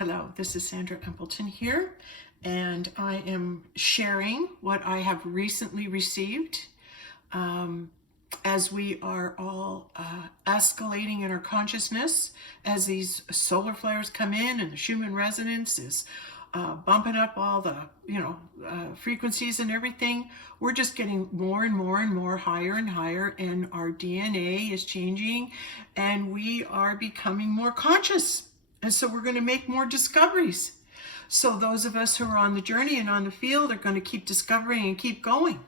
Hello, this is Sandra Empleton here, and I am sharing what I have recently received as we are all escalating in our consciousness as these solar flares come in and the Schumann resonance is bumping up all the frequencies and everything. We're just getting more and more and more higher and higher, and our DNA is changing and we are becoming more conscious. And so we're going to make more discoveries. So those of us who are on the journey and on the field are going to keep discovering and keep going.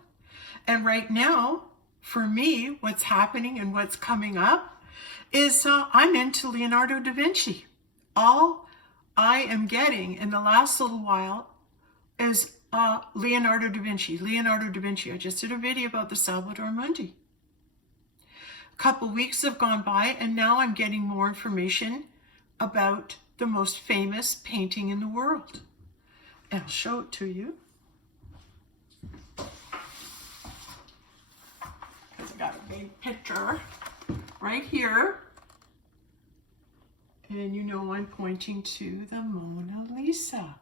And right now, for me, what's happening and what's coming up is I'm into Leonardo Da Vinci. All I am getting in the last little while is Leonardo Da Vinci. Leonardo Da Vinci. I just did a video about the Salvator Mundi. A couple weeks have gone by and now I'm getting more information about the most famous painting in the world. And I'll show it to you. Because I got a big picture right here. And you know I'm pointing to the Mona Lisa.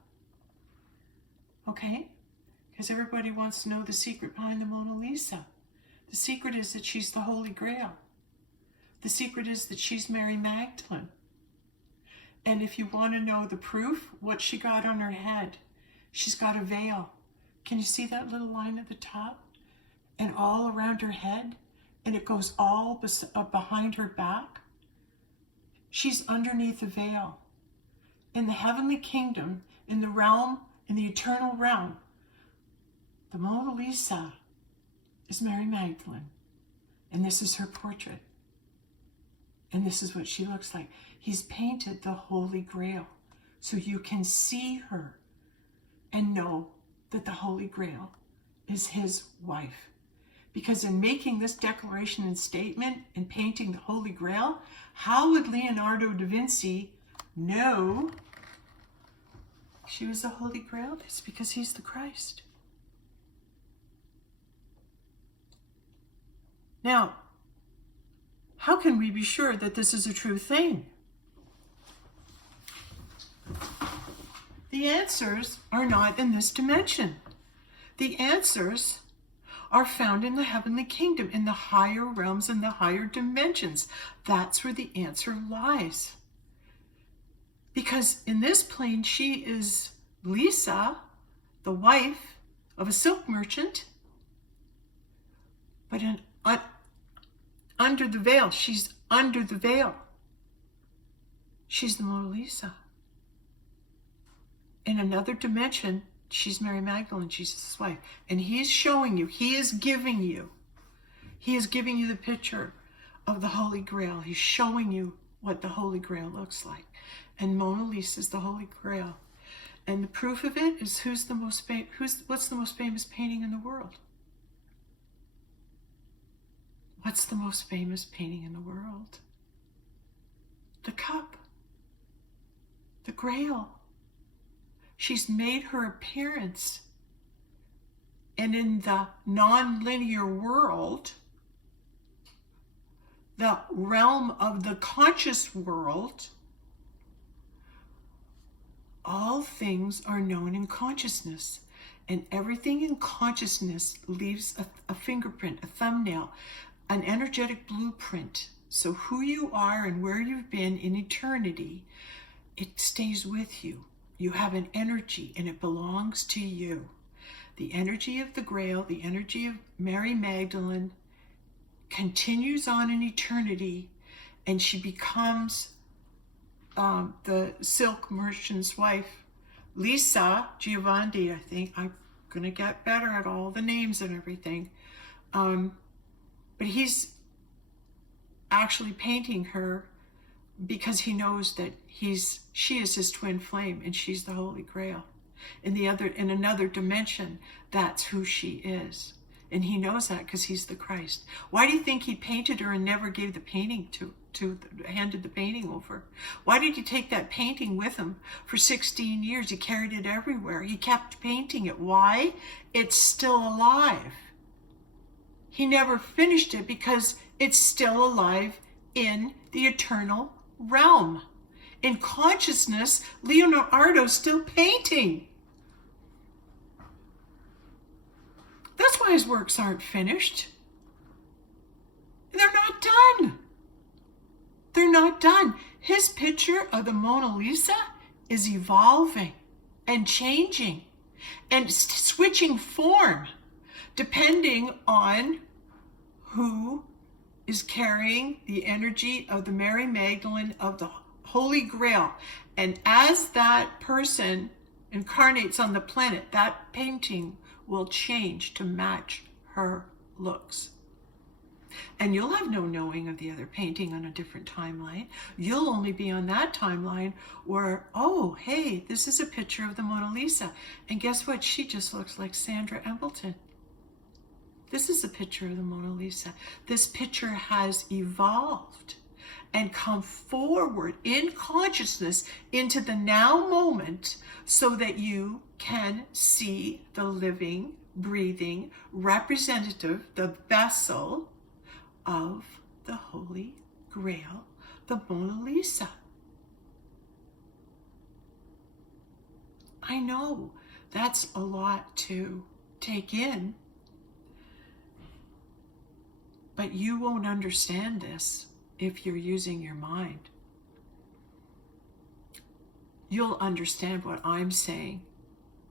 Okay? Because everybody wants to know the secret behind the Mona Lisa. The secret is that she's the Holy Grail. The secret is that she's Mary Magdalene. And if you want to know the proof, what she got on her head, she's got a veil. Can you see that little line at the top? And all around her head, and it goes all behind her back. She's underneath a veil. In the heavenly kingdom, in the realm, in the eternal realm, the Mona Lisa is Mary Magdalene. And this is her portrait. And this is what she looks like. He's painted the Holy Grail so you can see her and know that the Holy Grail is his wife. Because in making this declaration and statement and painting the Holy Grail, how would Leonardo da Vinci know she was the Holy Grail? It's because he's the Christ. Now, how can we be sure that this is a true thing? The answers are not in this dimension. The answers are found in the heavenly kingdom, in the higher realms and the higher dimensions. That's where the answer lies. Because in this plane, she is Lisa, the wife of a silk merchant, but under the veil, she's under the veil. She's the Mona Lisa. In another dimension, she's Mary Magdalene, Jesus' wife. And he's showing you, he is giving you the picture of the Holy Grail. He's showing you what the Holy Grail looks like. And Mona Lisa is the Holy Grail. And the proof of it is what's the most famous painting in the world? What's the most famous painting in the world? The cup. The Grail. She's made her appearance. And in the non-linear world, the realm of the conscious world, all things are known in consciousness. And everything in consciousness leaves a fingerprint, a thumbnail, an energetic blueprint. So who you are and where you've been in eternity, it stays with you. You have an energy and it belongs to you. The energy of the Grail, the energy of Mary Magdalene continues on in eternity, and she becomes the silk merchant's wife. Lisa Giovanni, I think. I'm going to get better at all the names and everything. But he's actually painting her because he knows that she is his twin flame and she's the Holy Grail. In another dimension, that's who she is. And he knows that because he's the Christ. Why do you think he painted her and never gave the painting handed the painting over? Why did he take that painting with him for 16 years? He carried it everywhere. He kept painting it. Why? It's still alive. He never finished it because it's still alive in the eternal realm. In consciousness, Leonardo's still painting. That's why his works aren't finished. They're not done. They're not done. His picture of the Mona Lisa is evolving and changing and switching form depending on who is carrying the energy of the Mary Magdalene of the Holy Grail. And as that person incarnates on the planet, that painting will change to match her looks. And you'll have no knowing of the other painting on a different timeline. You'll only be on that timeline where, oh, hey, this is a picture of the Mona Lisa. And guess what? She just looks like Sandra Embleton. This is a picture of the Mona Lisa. This picture has evolved and come forward in consciousness into the now moment so that you can see the living, breathing representative, the vessel of the Holy Grail, the Mona Lisa. I know that's a lot to take in, but you won't understand this if you're using your mind. You'll understand what I'm saying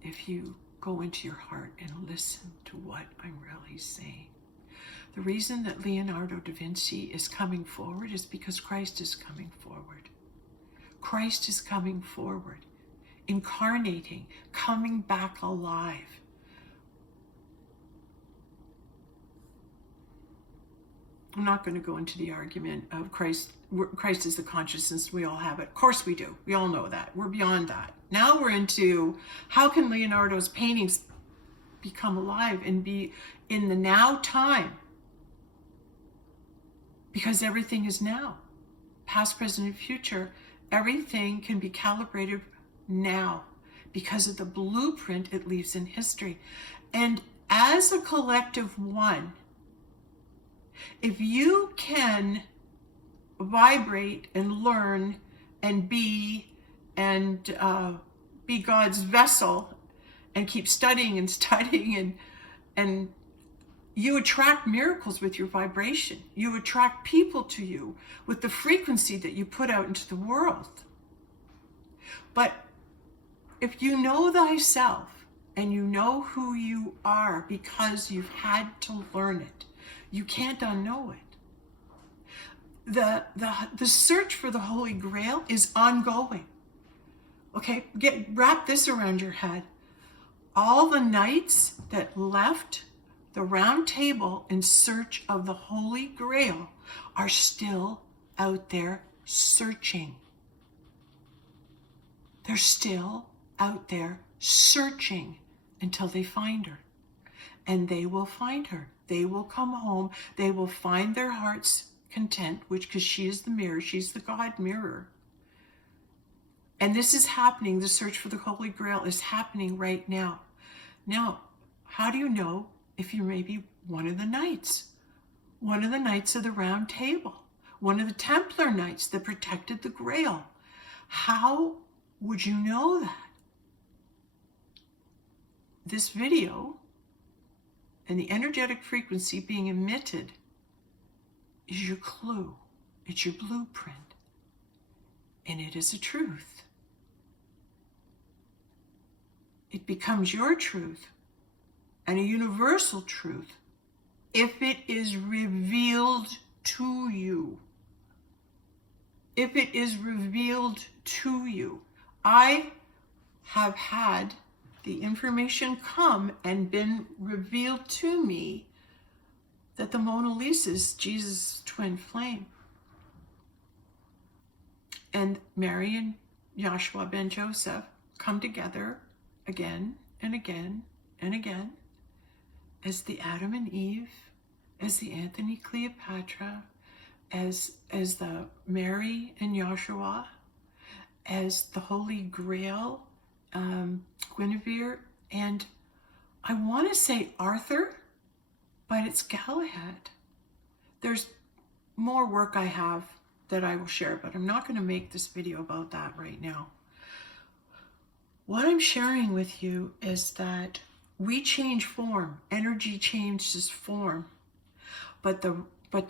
if you go into your heart and listen to what I'm really saying. The reason that Leonardo da Vinci is coming forward is because Christ is coming forward. Christ is coming forward, incarnating, coming back alive. I'm not going to go into the argument of Christ is the consciousness, we all have it. Of course we do. We all know that. We're beyond that. Now we're into how can Leonardo's paintings become alive and be in the now time? Because everything is now. Past, present, and future. Everything can be calibrated now because of the blueprint it leaves in history. And as a collective one, if you can vibrate and learn and be God's vessel and keep studying and studying and you attract miracles with your vibration. You attract people to you with the frequency that you put out into the world. But if you know thyself and you know who you are because you've had to learn it, you can't unknow it. The search for the Holy Grail is ongoing. Okay, wrap this around your head. All the knights that left the round table in search of the Holy Grail are still out there searching. They're still out there searching until they find her. And they will find her. They will come home. They will find their heart's content, because she is the mirror. She's the God mirror. And this is happening. The search for the Holy Grail is happening right now. Now, how do you know if you're maybe one of the knights? One of the knights of the round table. One of the Templar knights that protected the Grail. How would you know that? This video and the energetic frequency being emitted is your clue. It's your blueprint. And it is a truth. It becomes your truth and a universal truth if it is revealed to you. If it is revealed to you. I have had the information come and been revealed to me that the Mona Lisa is Jesus' twin flame. And Mary and Joshua ben Joseph come together again and again and again as the Adam and Eve, as the Anthony Cleopatra, as the Mary and Joshua, as the Holy Grail, Guinevere, and I want to say Arthur, but it's Galahad. There's more work I have that I will share, but I'm not going to make this video about that right now. What I'm sharing with you is that we change form. Energy changes form. But the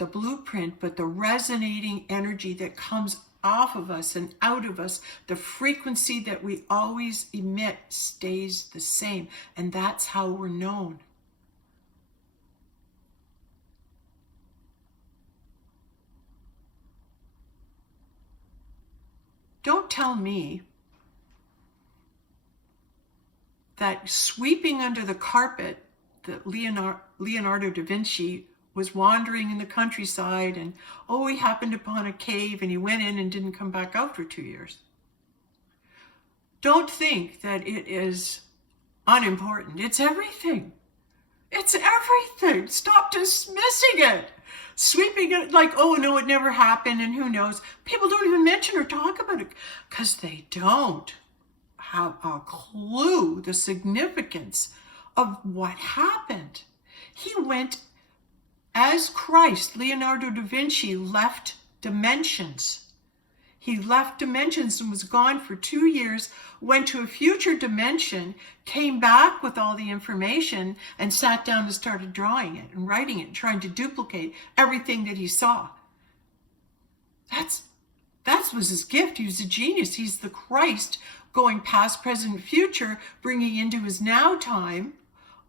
blueprint, but the resonating energy that comes off of us and out of us, the frequency that we always emit stays the same. And that's how we're known. Don't tell me that sweeping under the carpet that Leonardo da Vinci was wandering in the countryside and, oh, he happened upon a cave and he went in and didn't come back out for 2 years. Don't think that it is unimportant. It's everything. It's everything. Stop dismissing it. Sweeping it like, oh, no, it never happened and who knows. People don't even mention or talk about it because they don't have a clue the significance of what happened. He went as Christ. Leonardo da Vinci left dimensions. He left dimensions and was gone for 2 years, went to a future dimension, came back with all the information and sat down and started drawing it and writing it and trying to duplicate everything that he saw. That was his gift. He was a genius. He's the Christ going past, present, future, bringing into his now time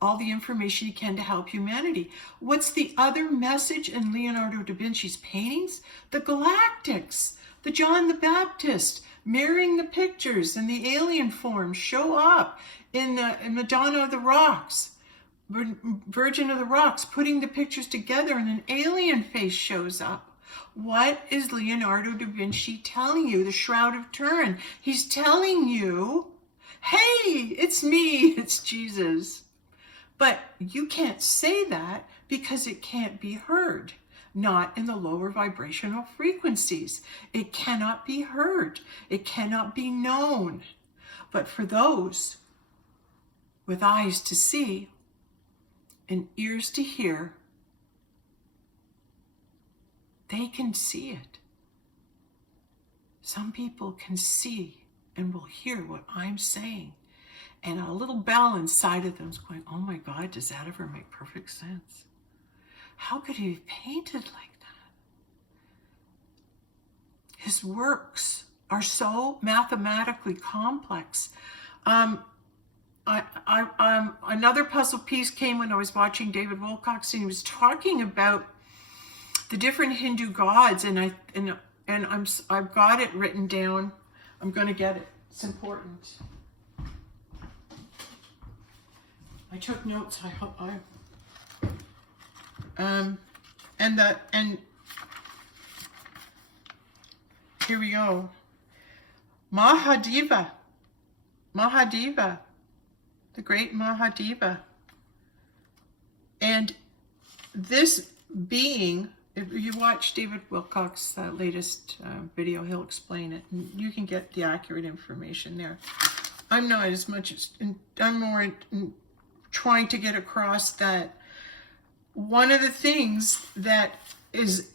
all the information he can to help humanity. What's the other message in Leonardo da Vinci's paintings? The galactics, the John the Baptist, mirroring the pictures and the alien forms show up in the Madonna of the Rocks, Virgin of the Rocks, putting the pictures together and an alien face shows up. What is Leonardo da Vinci telling you? The Shroud of Turin. He's telling you, hey, it's me, it's Jesus. But you can't say that because it can't be heard. Not in the lower vibrational frequencies. It cannot be heard. It cannot be known. But for those with eyes to see and ears to hear, they can see it. Some people can see and will hear what I'm saying. And a little bell inside of them is going, oh my God, does that ever make perfect sense? How could he be painted like that? His works are so mathematically complex. Another puzzle piece came when I was watching David Wilcox, and he was talking about the different Hindu gods, and I've got it written down. I'm going to get it. It's important. I took notes. And here we go. Mahadeva, the great Mahadeva. And this being, if you watch David Wilcox's latest video, he'll explain it. And you can get the accurate information there. I'm not as much as, I'm more trying to get across that one of the things that is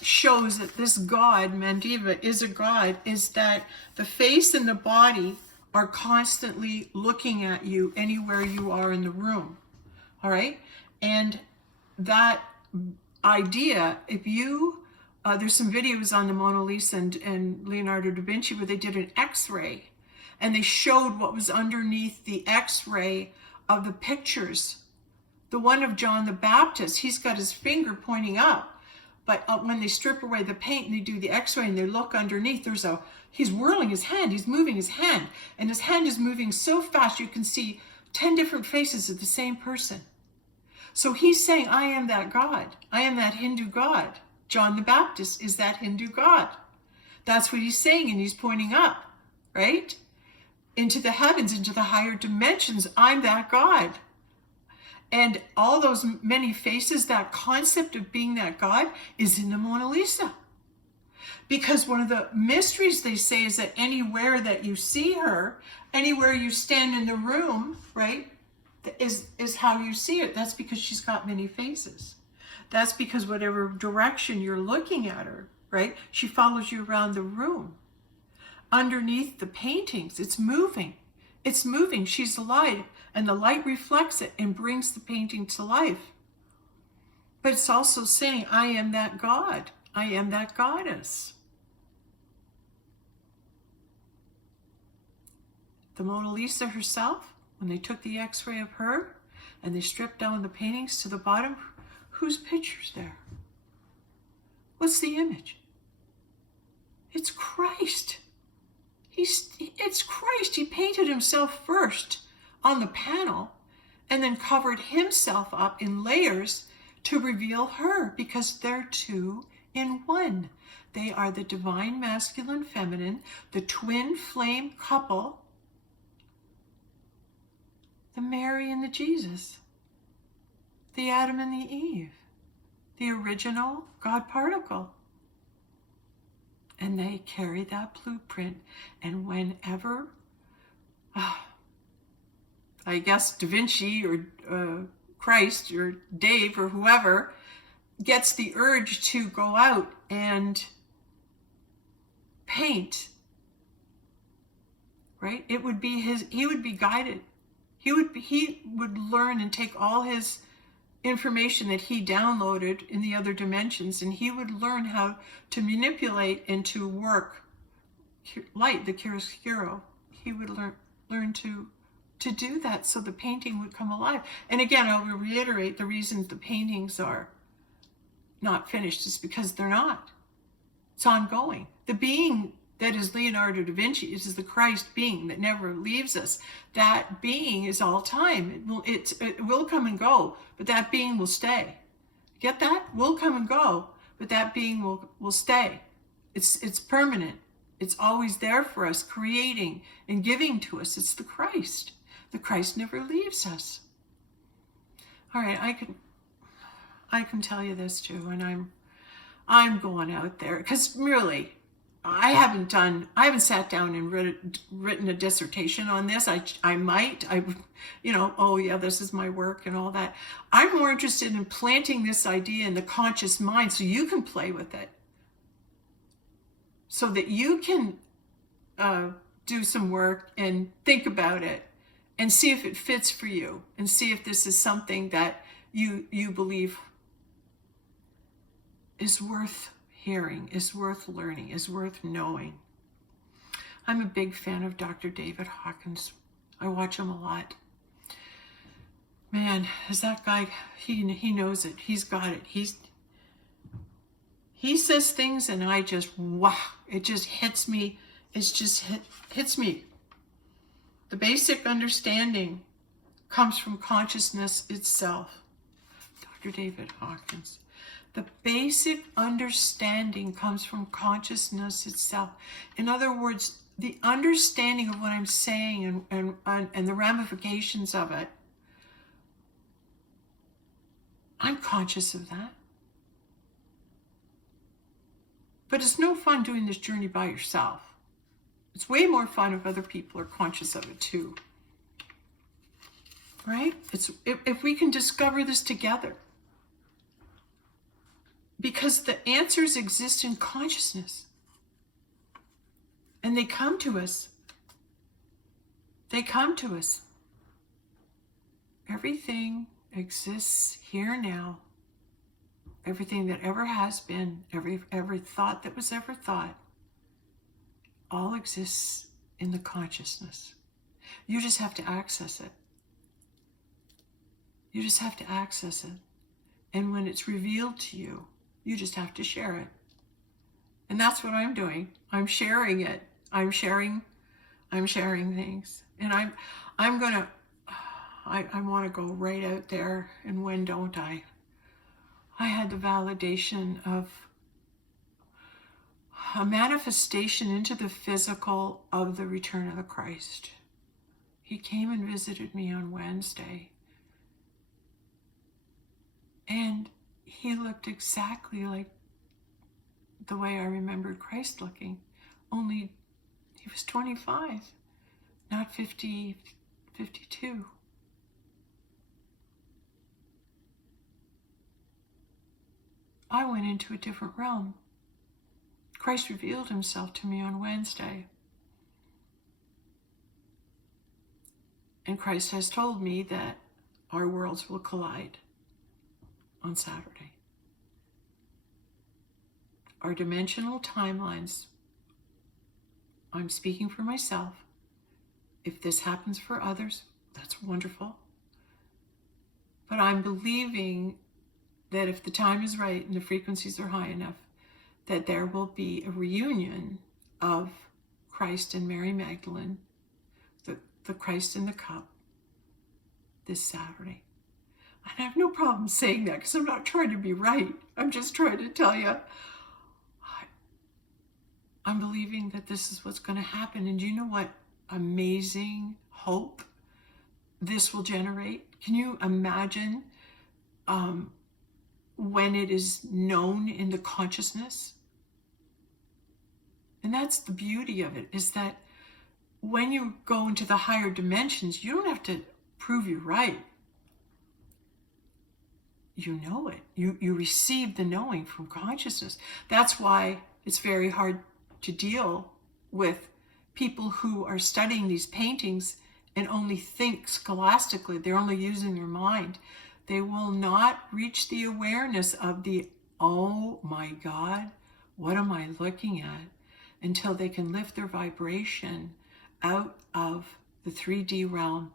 shows that this god, Mahadeva, is a god, is that the face and the body are constantly looking at you anywhere you are in the room. All right? And that idea, if you, there's some videos on the Mona Lisa and Leonardo da Vinci where they did an X-ray and they showed what was underneath the X-ray of the pictures. The one of John the Baptist, he's got his finger pointing up. But when they strip away the paint and they do the X-ray and they look underneath, he's whirling his hand, he's moving his hand. And his hand is moving so fast you can see 10 different faces of the same person. So he's saying, I am that God. I am that Hindu God. John the Baptist is that Hindu God. That's what he's saying, and he's pointing up, right? Into the heavens, into the higher dimensions. I'm that God. And all those many faces, that concept of being that God is in the Mona Lisa. Because one of the mysteries they say is that anywhere that you see her, anywhere you stand in the room, right, is how you see it. That's because she's got many faces. That's because whatever direction you're looking at her, right? She follows you around the room. Underneath the paintings, it's moving. It's moving. She's alive, and the light reflects it and brings the painting to life. But it's also saying, I am that God. I am that goddess. The Mona Lisa herself, when they took the x-ray of her and they stripped down the paintings to the bottom, whose picture's there? What's the image? It's Christ. It's Christ. He painted himself first on the panel and then covered himself up in layers to reveal her, because they're two in one. They are the divine masculine feminine, the twin flame couple, the Mary and the Jesus, the Adam and the Eve, the original God particle. And they carry that blueprint. And whenever, I guess Da Vinci or Christ or Dave or whoever gets the urge to go out and paint, right? It would be he would be guided. He would learn and take all his information that he downloaded in the other dimensions, and he would learn how to manipulate and to work light, the chiaroscuro. He would learn to do that, so the painting would come alive. And again, I will reiterate, the reason the paintings are not finished is because they're not. It's ongoing. The being that is Leonardo da Vinci is the Christ being that never leaves us. That being is all time. It will come and go, but that being will stay. Get that? Will come and go, but that being will stay. It's permanent. It's always there for us, creating and giving to us. It's the Christ. The Christ never leaves us. All right, I can tell you this too, and I'm going out there because really, I haven't sat down and written a dissertation on this. I might, oh yeah, this is my work and all that. I'm more interested in planting this idea in the conscious mind so you can play with it. So that you can do some work and think about it and see if it fits for you and see if this is something that you believe is worth hearing, is worth learning, is worth knowing. I'm a big fan of Dr. David Hawkins. I watch him a lot. Man, is that guy, he knows it. He's got it. He says things and I just, wow, it just hits me. It's just hits me. The basic understanding comes from consciousness itself. Dr. David Hawkins. The basic understanding comes from consciousness itself. In other words, the understanding of what I'm saying and the ramifications of it, I'm conscious of that. But it's no fun doing this journey by yourself. It's way more fun if other people are conscious of it too. Right? If we can discover this together. Because the answers exist in consciousness. And they come to us. They come to us. Everything exists here now. Everything that ever has been, every thought that was ever thought, all exists in the consciousness. You just have to access it. You just have to access it. And when it's revealed to you, you just have to share it. And that's what I'm doing. I'm sharing it. I'm sharing things. And I want to go right out there. And when don't I? I had the validation of a manifestation into the physical of the return of the Christ. He came and visited me on Wednesday. And he looked exactly like the way I remembered Christ looking, only he was 25, not 50, 52. I went into a different realm. Christ revealed himself to me on Wednesday. And Christ has told me that our worlds will collide on Saturday. Our dimensional timelines, I'm speaking for myself. If this happens for others, that's wonderful. But I'm believing that if the time is right and the frequencies are high enough, that there will be a reunion of Christ and Mary Magdalene, the Christ in the cup, this Saturday. And I have no problem saying that because I'm not trying to be right. I'm just trying to tell you, I'm believing that this is what's going to happen. And you know what amazing hope this will generate? Can you imagine when it is known in the consciousness? And that's the beauty of it, is that when you go into the higher dimensions, you don't have to prove you're right. You know it. You receive the knowing from consciousness. That's why it's very hard to deal with people who are studying these paintings and only think scholastically. They're only using their mind. They will not reach the awareness of the, oh my God, what am I looking at? Until they can lift their vibration out of the 3D realm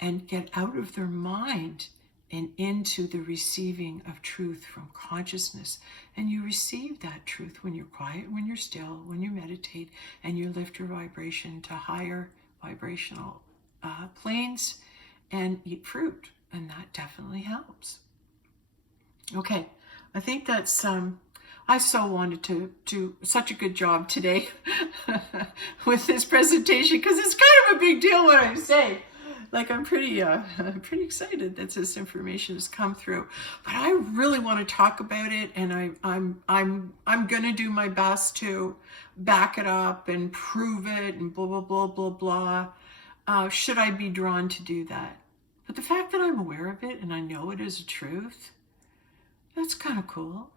and get out of their mind and into the receiving of truth from consciousness. And you receive that truth when you're quiet, when you're still, when you meditate, and you lift your vibration to higher vibrational planes and eat fruit. And that definitely helps. Okay, I think that's, I so wanted to do such a good job today with this presentation, because it's kind of a big deal what I say. Like, I'm pretty excited that this information has come through, but I really want to talk about it, and I'm gonna do my best to back it up and prove it and blah blah blah blah blah. Should I be drawn to do that? But the fact that I'm aware of it and I know it is a truth, that's kind of cool.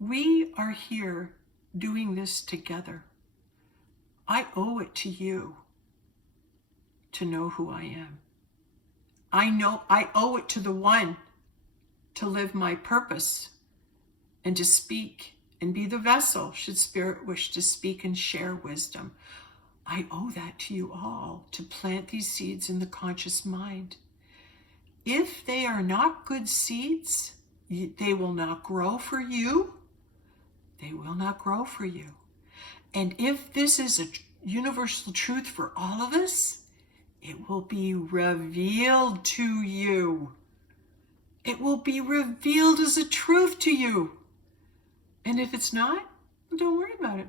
We are here doing this together. I owe it to you to know who I am. I know I owe it to the one to live my purpose and to speak and be the vessel should Spirit wish to speak and share wisdom. I owe that to you all, to plant these seeds in the conscious mind. If they are not good seeds, they will not grow for you. They will not grow for you. And if this is a universal truth for all of us, it will be revealed to you. It will be revealed as a truth to you. And if it's not, don't worry about it.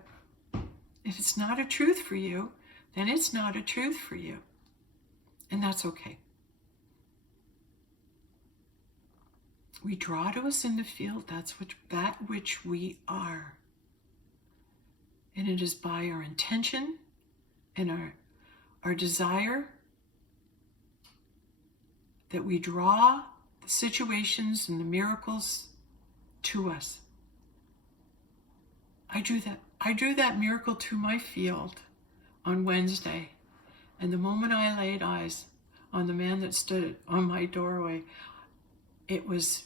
If it's not a truth for you, then it's not a truth for you. And that's okay. We draw to us in the field that which we are. And it is by our intention and our desire that we draw the situations and the miracles to us. I drew that miracle to my field on Wednesday. And the moment I laid eyes on the man that stood on my doorway, it was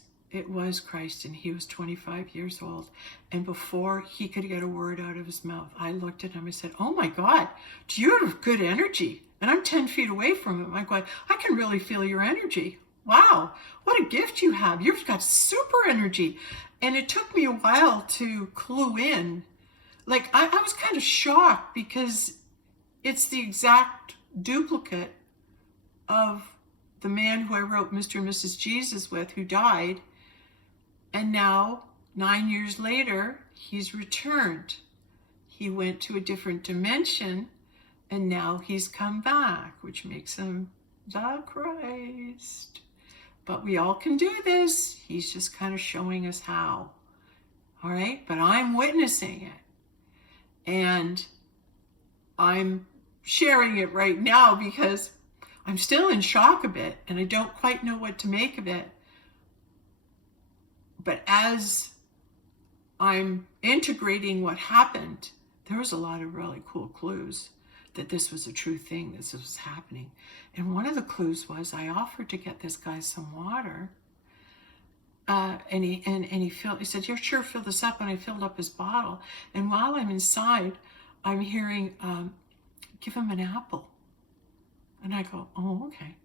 Christ, and he was 25 years old. And before he could get a word out of his mouth, I looked at him and said, oh my God, do you have good energy? And I'm 10 feet away from him. I go, I can really feel your energy. Wow, what a gift you have. You've got super energy. And it took me a while to clue in. Like, I was kind of shocked because it's the exact duplicate of the man who I wrote Mr. and Mrs. Jesus with, who died. And now, 9 years later, he's returned. He went to a different dimension, and now he's come back, which makes him the Christ. But we all can do this. He's just kind of showing us how. All right? But I'm witnessing it. And I'm sharing it right now because I'm still in shock a bit, and I don't quite know what to make of it. But as I'm integrating what happened, there was a lot of really cool clues that this was a true thing, this was happening. And one of the clues was I offered to get this guy some water. And he said, "You're sure, fill this up." And I filled up his bottle. And while I'm inside, I'm hearing, "Give him an apple." And I go, "Oh, okay."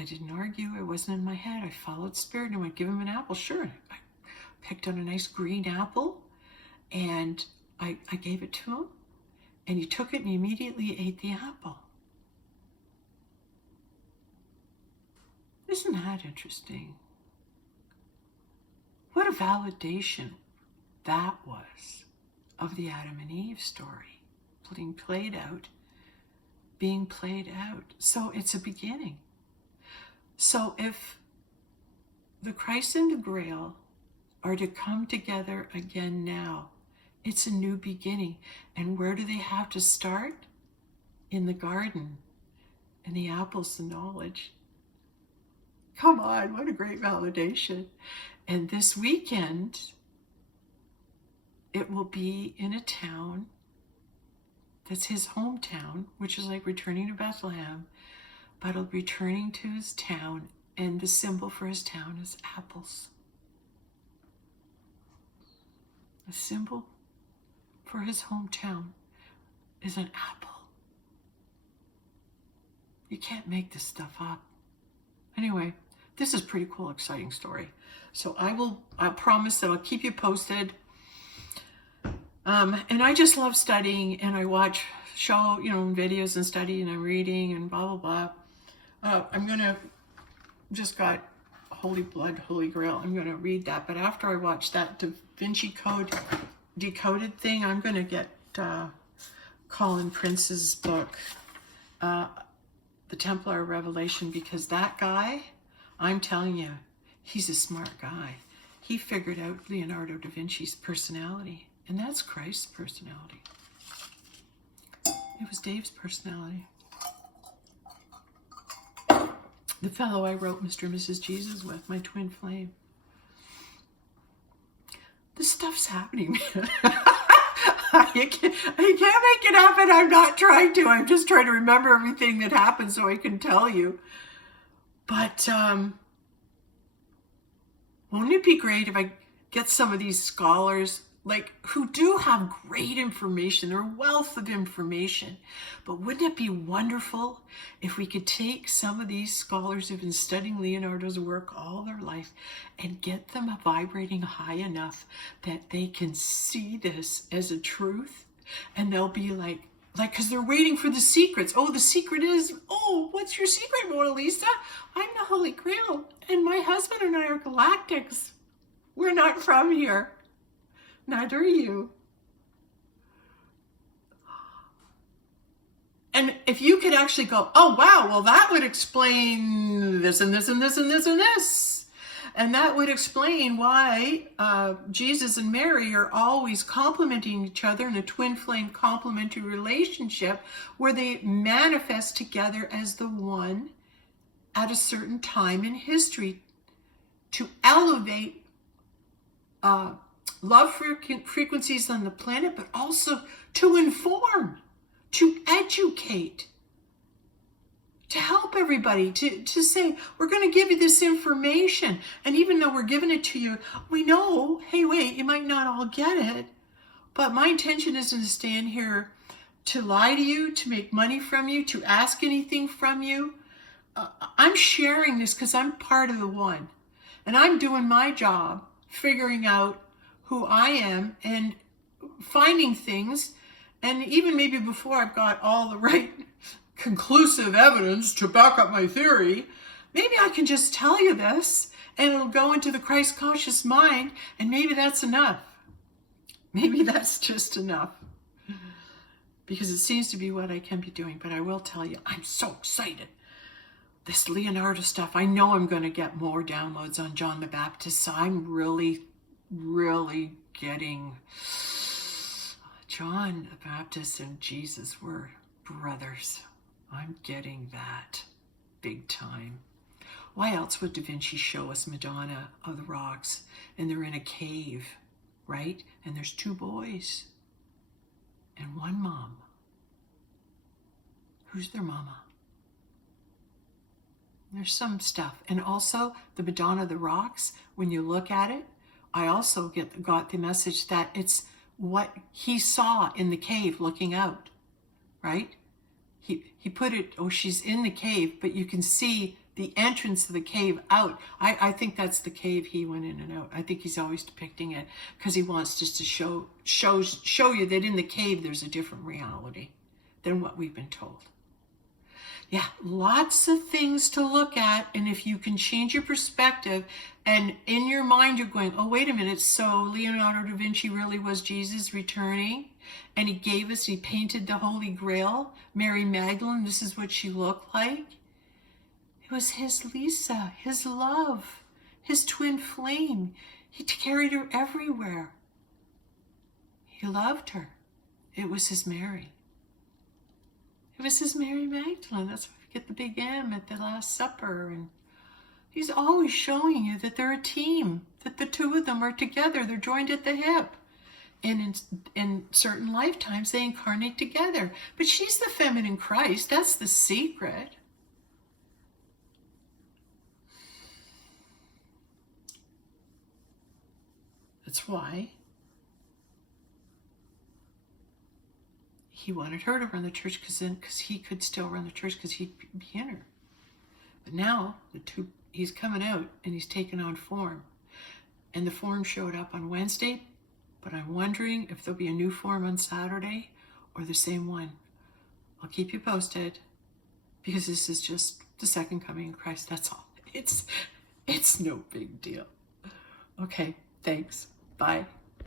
I didn't argue. It wasn't in my head. I followed spirit and I went, "Give him an apple." Sure. I picked out a nice green apple and I gave it to him. And he took it and he immediately ate the apple. Isn't that interesting? What a validation that was of the Adam and Eve story being played out. So it's a beginning. So if the Christ and the Grail are to come together again now, it's a new beginning. And where do they have to start? In the garden. And the apple's the knowledge. Come on, what a great validation. And this weekend, it will be in a town that's his hometown, which is like returning to Bethlehem, but he'll be returning to his town, and the symbol for his town is apples. The symbol for his hometown is an apple. You can't make this stuff up. Anyway, this is a pretty cool, exciting story. So I promise that I'll keep you posted. And I just love studying, and I watch videos and study, and I'm reading and blah, blah, blah. I'm going to, just got Holy Blood, Holy Grail. I'm going to read that. But after I watch that Da Vinci Code decoded thing, I'm going to get Colin Prince's book, The Templar Revelation, because that guy, I'm telling you, he's a smart guy. He figured out Leonardo Da Vinci's personality, and that's Christ's personality. It was Dave's personality. The fellow I wrote Mr. and Mrs. Jesus with, my twin flame. This stuff's happening, man. I can't make it up, and I'm not trying to. I'm just trying to remember everything that happened so I can tell you. But won't it be great if I get some of these scholars, like, who do have great information, they're a wealth of information, but wouldn't it be wonderful if we could take some of these scholars who've been studying Leonardo's work all their life and get them vibrating high enough that they can see this as a truth, and they'll be like, because they're waiting for the secrets. Oh, the secret is, what's your secret, Mona Lisa? I'm the Holy Grail, and my husband and I are galactics. We're not from here. Neither are you. And if you could actually go, oh, wow, well, that would explain this and this and this and this and this. And that would explain why Jesus and Mary are always complementing each other in a twin flame complementary relationship where they manifest together as the one at a certain time in history to elevate love frequencies on the planet, but also to inform, to educate, to help everybody, to say, we're going to give you this information. And even though we're giving it to you, we know, hey, wait, you might not all get it, but my intention isn't to stand here to lie to you, to make money from you, to ask anything from you. I'm sharing this because I'm part of the one. And I'm doing my job, figuring out who I am and finding things. And even maybe before I've got all the right conclusive evidence to back up my theory, maybe I can just tell you this and it'll go into the Christ conscious mind, and maybe that's enough. Maybe that's just enough. Because it seems to be what I can be doing. But I will tell you, I'm so excited. This Leonardo stuff, I know I'm going to get more downloads on John the Baptist, so I'm really getting John the Baptist and Jesus were brothers. I'm getting that big time. Why else would Da Vinci show us Madonna of the Rocks? And they're in a cave, right? And there's 2 boys and 1 mom. Who's their mama? There's some stuff. And also the Madonna of the Rocks, when you look at it, I also got the message that it's what he saw in the cave looking out, right? He put it, oh, she's in the cave, but you can see the entrance of the cave out. I think that's the cave he went in and out. I think he's always depicting it because he wants just to show you that in the cave there's a different reality than what we've been told. Yeah, lots of things to look at. And if you can change your perspective and in your mind you're going, oh, wait a minute, so Leonardo da Vinci really was Jesus returning and he painted the Holy Grail, Mary Magdalene, this is what she looked like. It was his Lisa, his love, his twin flame. He carried her everywhere. He loved her. It was his Mary. It was his Mary Magdalene. That's why we get the big M at the Last Supper. And he's always showing you that they're a team, that the 2 of them are together. They're joined at the hip. And in certain lifetimes, they incarnate together. But she's the feminine Christ. That's the secret. That's why he wanted her to run the church because he could still run the church because he'd be in her. But now he's coming out and he's taken on form. And the form showed up on Wednesday, but I'm wondering if there'll be a new form on Saturday or the same one. I'll keep you posted because this is just the second coming of Christ. That's all. It's no big deal. Okay, thanks. Bye.